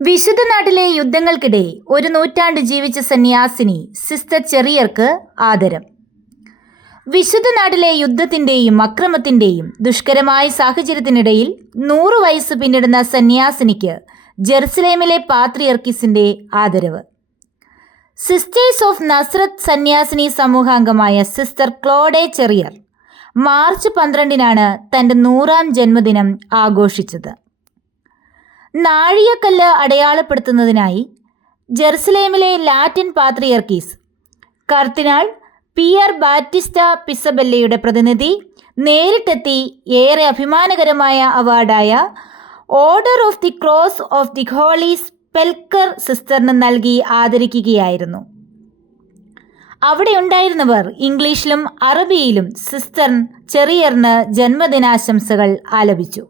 വിശുദ്ധ നാട്ടിലെ യുദ്ധങ്ങൾക്കിടെ ഒരു നൂറ്റാണ്ട് ജീവിച്ച സന്യാസിനി സിസ്റ്റർ ചെറിയർക്ക് ആദരം. വിശുദ്ധ നാട്ടിലെ യുദ്ധത്തിന്റെയും അക്രമത്തിന്റെയും ദുഷ്കരമായ സാഹചര്യത്തിനിടയിൽ നൂറു വയസ്സ് പിന്നിടുന്ന സന്യാസിനിക്ക് ജെറുസലേമിലെ പാത്രിയർക്കിസിന്റെ ആദരവ്. സിസ്റ്റേഴ്സ് ഓഫ് നസ്രത്ത് സന്യാസിനി സമൂഹാംഗമായ സിസ്റ്റർ ക്ലോഡെ ചെറിയർ മാർച്ച് പന്ത്രണ്ടിനാണ് തന്റെ നൂറാം ജന്മദിനം ആഘോഷിച്ചത്. നാഴികക്കല്ല് അടയാളപ്പെടുത്തുന്നതിനായി ജെറുസലേമിലെ ലാറ്റിൻ പാത്രിയർക്കീസ് കർത്തിനാൾ പിയർ ബാറ്റിസ്റ്റ പിസബെല്ലയുടെ പ്രതിനിധി നേരിട്ടെത്തി ഏറെ അഭിമാനകരമായ അവാർഡായ order of the cross of the holy sepulchre സിസ്റ്ററിന് നൽകി ആദരിക്കുകയായിരുന്നു. അവിടെ ഉണ്ടായിരുന്നവർ ഇംഗ്ലീഷിലും അറബിയിലും സിസ്റ്റർ ചെറിയറിന് ജന്മദിനാശംസകൾ ആലപിച്ചു.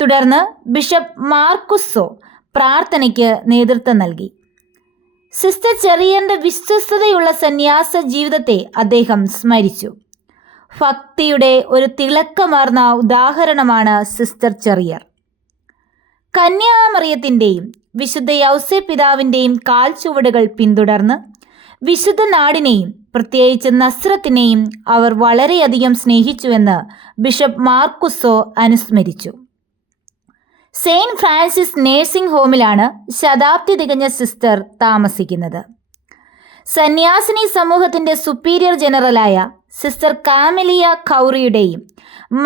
തുടർന്ന് ബിഷപ്പ് മാർക്കുസോ പ്രാർത്ഥനയ്ക്ക് നേതൃത്വം നൽകി. സിസ്റ്റർ ചെറിയന്റെ വിശ്വസ്തതയുള്ള സന്യാസ ജീവിതത്തെ അദ്ദേഹം സ്മരിച്ചു. ഭക്തിയുടെ ഒരു തിളക്കമാർന്ന ഉദാഹരണമാണ് സിസ്റ്റർ ചെറിയർ. കന്യാമറിയത്തിന്റെയും വിശുദ്ധ യൗസെ പിതാവിന്റെയും കാൽച്ചുവടുകൾ പിന്തുടർന്ന് വിശുദ്ധ നാടിനെയും പ്രത്യേകിച്ച് നസ്രത്തിനെയും അവർ വളരെയധികം സ്നേഹിച്ചുവെന്ന് ബിഷപ്പ് മാർക്കുസോ അനുസ്മരിച്ചു. സെയിന്റ് ഫ്രാൻസിസ് നേഴ്സിംഗ് ഹോമിലാണ് ശതാബ്ദി തികഞ്ഞ സിസ്റ്റർ താമസിക്കുന്നത്. സന്യാസിനി സമൂഹത്തിന്റെ സുപ്പീരിയർ ജനറലായ സിസ്റ്റർ കാമിലിയ ഖൗറിയുടെയും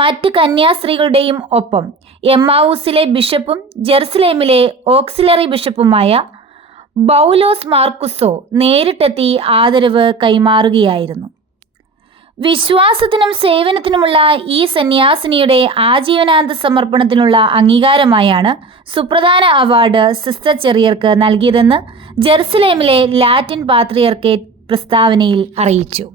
മറ്റ് കന്യാസ്ത്രീകളുടെയും ഒപ്പം എമ്മാവൂസിലെ ബിഷപ്പും ജെറുസലേമിലെ ഓക്സിലറി ബിഷപ്പുമായ ബൗലോസ് മാർക്കുസോ നേരിട്ടെത്തി ആദരവ് കൈമാറുകയായിരുന്നു. വിശ്വാസത്തിനും സേവനത്തിനുമുള്ള ഈ സന്യാസിനിയുടെ ആജീവനാന്ത സമർപ്പണത്തിനുള്ള അംഗീകാരമായാണ് സുപ്രധാന അവാർഡ് സിസ്റ്റർ ചെറിയർക്ക് നൽകിയതെന്ന് ജെറുസലേമിലെ ലാറ്റിൻ പാത്രിയർക്കേറ്റ് പ്രസ്താവനയിൽ അറിയിച്ചു.